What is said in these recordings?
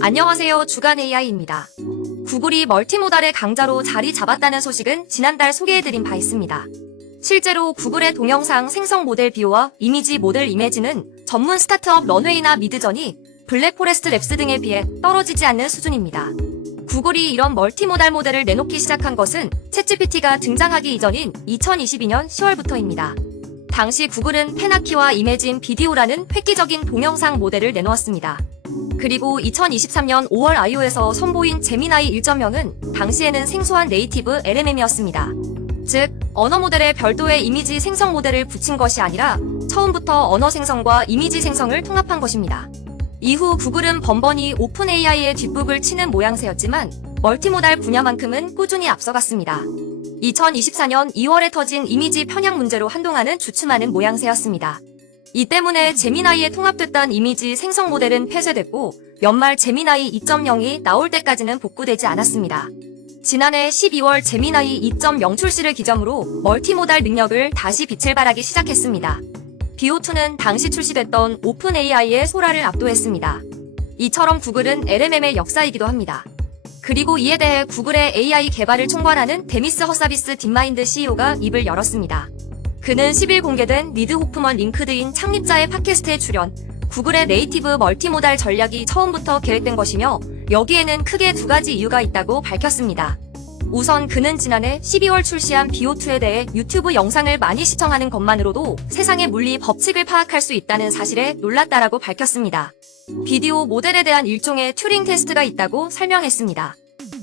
안녕하세요. 주간 AI입니다. 구글이 멀티모달의 강자로 자리 잡았다는 소식은 지난달 소개해드린 바 있습니다. 실제로 구글의 동영상 생성 모델 비오와 이미지 모델 이미지는 전문 스타트업 런웨이나 미드저니, 블랙포레스트 랩스 등에 비해 떨어지지 않는 수준입니다. 구글이 이런 멀티모달 모델을 내놓기 시작한 것은 챗GPT가 등장하기 이전인 2022년 10월부터입니다. 당시 구글은 페나키와 이매진 비디오라는 획기적인 동영상 모델을 내놓았습니다. 그리고 2023년 5월 iO에서 선보인 제미나이 1.0은 당시에는 생소한 네이티브 LMM이었습니다. 즉, 언어 모델에 별도의 이미지 생성 모델을 붙인 것이 아니라 처음부터 언어 생성과 이미지 생성을 통합한 것입니다. 이후 구글은 번번이 오픈 AI의 뒷북을 치는 모양새였지만 멀티모달 분야만큼은 꾸준히 앞서갔습니다. 2024년 2월에 터진 이미지 편향 문제로 한동안은 주춤하는 모양새였습니다. 이 때문에 제미나이에 통합됐던 이미지 생성 모델은 폐쇄됐고 연말 제미나이 2.0이 나올 때까지는 복구되지 않았습니다. 지난해 12월 제미나이 2.0 출시를 기점으로 멀티모달 능력을 다시 빛을 발하기 시작했습니다. BO2는 당시 출시됐던 오픈 AI의 소라를 압도했습니다. 이처럼 구글은 LMM의 역사이기도 합니다. 그리고 이에 대해 구글의 AI 개발을 총괄하는 데미스 허사비스 딥마인드 CEO가 입을 열었습니다. 그는 10일 공개된 리드 호프먼 링크드인 창립자의 팟캐스트에 출연, 구글의 네이티브 멀티모달 전략이 처음부터 계획된 것이며 여기에는 크게 두 가지 이유가 있다고 밝혔습니다. 우선 그는 지난해 12월 출시한 BO2에 대해 유튜브 영상을 많이 시청하는 것만으로도 세상의 물리 법칙을 파악할 수 있다는 사실에 놀랐다라고 밝혔습니다. 비디오 모델에 대한 일종의 튜링 테스트가 있다고 설명했습니다.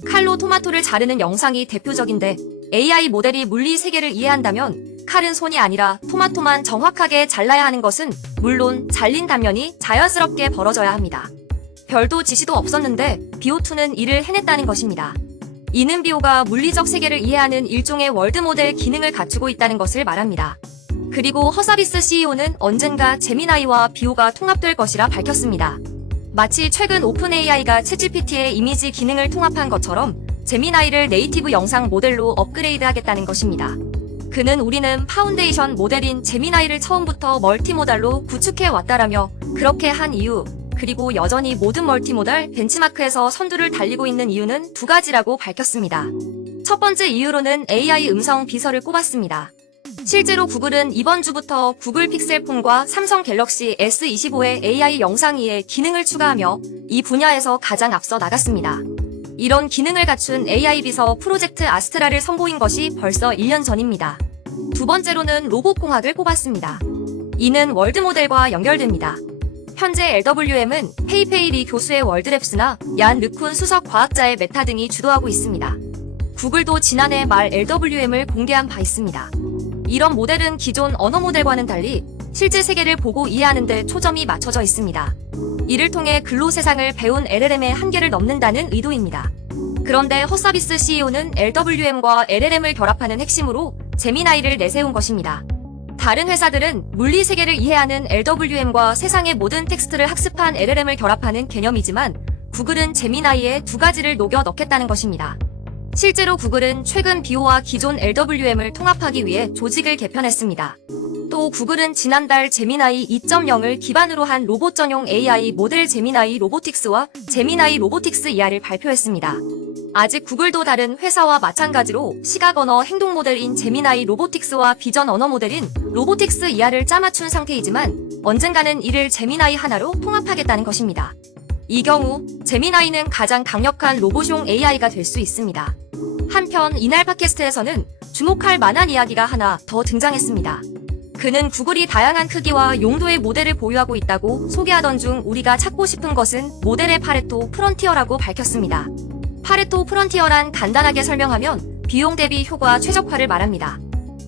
칼로 토마토를 자르는 영상이 대표적인데 AI 모델이 물리 세계를 이해한다면 칼은 손이 아니라 토마토만 정확하게 잘라야 하는 것은 물론 잘린 단면이 자연스럽게 벌어져야 합니다. 별도 지시도 없었는데 BO2는 이를 해냈다는 것입니다. 이는 BO가 물리적 세계를 이해하는 일종의 월드 모델 기능을 갖추고 있다는 것을 말합니다. 그리고 허사비스 CEO는 언젠가 제미나이와 BO가 통합될 것이라 밝혔습니다. 마치 최근 오픈 AI가 챗GPT의 이미지 기능을 통합한 것처럼 제미나이를 네이티브 영상 모델로 업그레이드하겠다는 것입니다. 그는 우리는 파운데이션 모델인 제미나이를 처음부터 멀티모달로 구축해 왔다라며 그렇게 한 이유, 그리고 여전히 모든 멀티모달 벤치마크에서 선두를 달리고 있는 이유는 두 가지라고 밝혔습니다. 첫 번째 이유로는 AI 음성 비서를 꼽았습니다. 실제로 구글은 이번 주부터 구글 픽셀폰과 삼성 갤럭시 S25에 AI 영상 이해 기능을 추가하며 이 분야에서 가장 앞서 나갔습니다. 이런 기능을 갖춘 AI 비서 프로젝트 아스트라를 선보인 것이 벌써 1년 전입니다. 두 번째로는 로봇공학을 꼽았습니다. 이는 월드 모델과 연결됩니다. 현재 LWM은 페이페이 리 교수의 월드랩스나 얀 르쿤 수석 과학자의 메타 등이 주도하고 있습니다. 구글도 지난해 말 LWM을 공개한 바 있습니다. 이런 모델은 기존 언어 모델과는 달리 실제 세계를 보고 이해하는 데 초점이 맞춰져 있습니다. 이를 통해 근로 세상을 배운 LLM의 한계를 넘는다는 의도입니다. 그런데 허사비스 CEO는 LWM과 LLM을 결합하는 핵심으로 제미나이를 내세운 것입니다. 다른 회사들은 물리 세계를 이해하는 LWM과 세상의 모든 텍스트를 학습한 LLM을 결합하는 개념이지만 구글은 제미나이에 두 가지를 녹여 넣겠다는 것입니다. 실제로 구글은 최근 BO와 기존 LWM을 통합하기 위해 조직을 개편했습니다. 또 구글은 지난달 제미나이 2.0을 기반으로 한 로봇 전용 AI 모델 제미나이 로보틱스와 제미나이 로보틱스 ER을 발표했습니다. 아직 구글도 다른 회사와 마찬가지로 시각 언어 행동 모델인 제미나이 로보틱스와 비전 언어 모델인 로보틱스 ER을 짜맞춘 상태이지만 언젠가는 이를 제미나이 하나로 통합하겠다는 것입니다. 이 경우 제미나이는 가장 강력한 로봇용 AI가 될 수 있습니다. 한편 이날 팟캐스트에서는 주목할 만한 이야기가 하나 더 등장했습니다. 그는 구글이 다양한 크기와 용도의 모델을 보유하고 있다고 소개하던 중 우리가 찾고 싶은 것은 모델의 파레토 프론티어라고 밝혔습니다. 파레토 프론티어란 간단하게 설명하면 비용 대비 효과 최적화를 말합니다.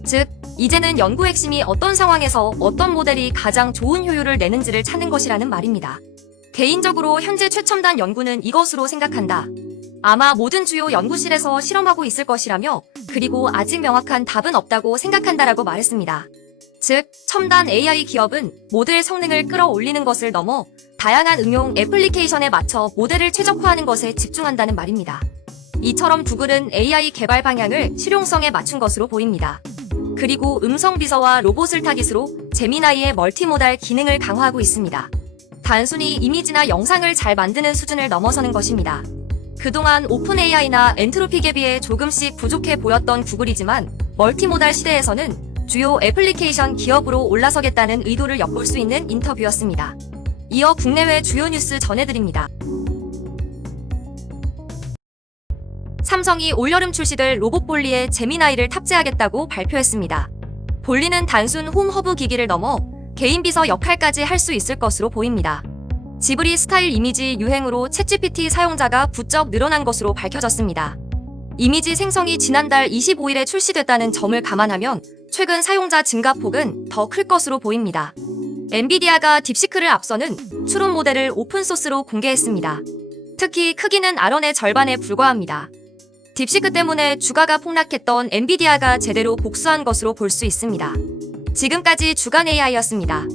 즉, 이제는 연구 핵심이 어떤 상황에서 어떤 모델이 가장 좋은 효율을 내는지를 찾는 것이라는 말입니다. 개인적으로 현재 최첨단 연구는 이것으로 생각한다. 아마 모든 주요 연구실에서 실험하고 있을 것이라며 그리고 아직 명확한 답은 없다고 생각한다라고 말했습니다. 즉, 첨단 AI 기업은 모델 성능을 끌어올리는 것을 넘어 다양한 응용 애플리케이션에 맞춰 모델을 최적화하는 것에 집중한다는 말입니다. 이처럼 구글은 AI 개발 방향을 실용성에 맞춘 것으로 보입니다. 그리고 음성 비서와 로봇을 타깃으로 제미나이의 멀티모달 기능을 강화하고 있습니다. 단순히 이미지나 영상을 잘 만드는 수준을 넘어서는 것입니다. 그동안 오픈 AI나 엔트로피 갭에 조금씩 부족해 보였던 구글이지만 멀티모달 시대에서는 주요 애플리케이션 기업으로 올라서겠다는 의도를 엿볼 수 있는 인터뷰였습니다. 이어 국내외 주요 뉴스 전해드립니다. 삼성이 올여름 출시될 로봇 볼리에 제미나이를 탑재하겠다고 발표했습니다. 볼리는 단순 홈 허브 기기를 넘어 개인 비서 역할까지 할 수 있을 것으로 보입니다. 지브리 스타일 이미지 유행으로 챗GPT 사용자가 부쩍 늘어난 것으로 밝혀졌습니다. 이미지 생성이 지난달 25일에 출시됐다는 점을 감안하면 최근 사용자 증가폭은 더 클 것으로 보입니다. 엔비디아가 딥시크를 앞서는 추론 모델을 오픈소스로 공개했습니다. 특히 크기는 아런의 절반에 불과합니다. 딥시크 때문에 주가가 폭락했던 엔비디아가 제대로 복수한 것으로 볼 수 있습니다. 지금까지 주간 AI였습니다.